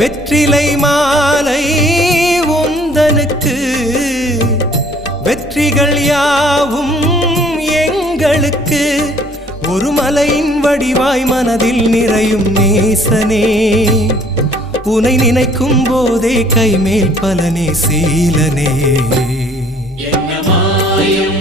வெற்றிலை மாலை உந்தனுக்கு வெற்றிகள் யாவும் எங்களுக்கு ஒரு மலையின் வடிவாய் மனதில் நிறையும் நேசனே உனை நினைக்கும் போதே கைமேல் பலனே சீலனே என்ன மாயம்